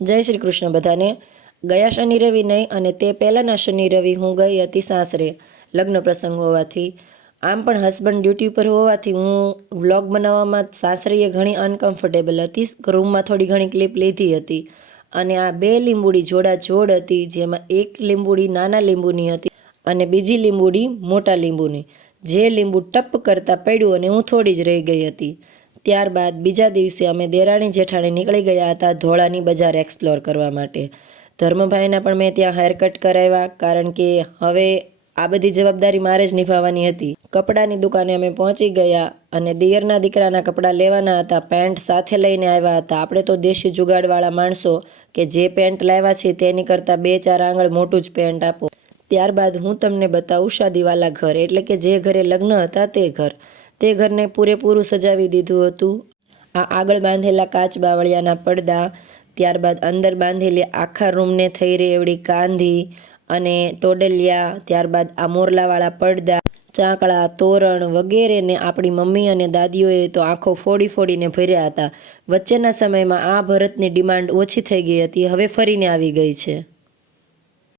જય શ્રી કૃષ્ણ બધાને। ગયા શનિ રવિ નહીં અને તે પહેલાંના શનિ રવિ હું ગઈ હતી સાસરે લગ્ન પ્રસંગ હોવાથી। આમ પણ હસબન્ડ ડ્યુટી પર હોવાથી હું વ્લોગ બનાવવામાં સાસરીએ ઘણી અનકમ્ફર્ટેબલ હતી। રૂમમાં થોડી ઘણી ક્લિપ લીધી હતી અને આ બે લીંબુડી જોડા જોડ હતી, જેમાં એક લીંબુડી નાના લીંબુની હતી અને બીજી લીંબુડી મોટા લીંબુની। જે લીંબુ ટપ કરતાં પડ્યું અને હું થોડી જ રહી ગઈ હતી। ત્યારબાદ બીજા દિવસે અમે દેરાણી જેઠાણી નીકળી ગયા હતા ધોળાની બજાર એક્સપ્લોર કરવા માટે। ધર્મભાઈના પણ મેં ત્યાં હેરકટ કરાવ્યા, કારણ કે હવે આ બધી જવાબદારી મારે જ નિભાવવાની હતી। કપડાની દુકાને અમે પહોંચી ગયા અને દિયરના દીકરાના કપડાં લેવાના હતા। પેન્ટ સાથે લઈને આવ્યા હતા। આપણે તો દેશી જુગાડવાળા માણસો કે જે પેન્ટ લાવ્યા છે તેની કરતાં 2-4 આંગળ મોટું જ પેન્ટ આપો। ત્યારબાદ હું તમને બતાવું શાદીવાલા ઘર, એટલે કે જે ઘરે લગ્ન હતા તે ઘર। તે ઘરને પૂરેપૂરું સજાવી દીધું હતું। આ આગળ બાંધેલા કાચ બાવળિયાના પડદા, ત્યારબાદ અંદર બાંધેલી આખા રૂમને થઈ રહી એવડી કાંધી અને ટોડલિયા, ત્યારબાદ આ મોરલાવાળા પડદા, ચાંકળા, તોરણ વગેરેને આપણી મમ્મી અને દાદીઓએ તો આંખો ફોડીને ભર્યા હતા। વચ્ચેના સમયમાં આ ભરતની ડિમાન્ડ ઓછી થઈ ગઈ હતી, હવે ફરીને આવી ગઈ છે।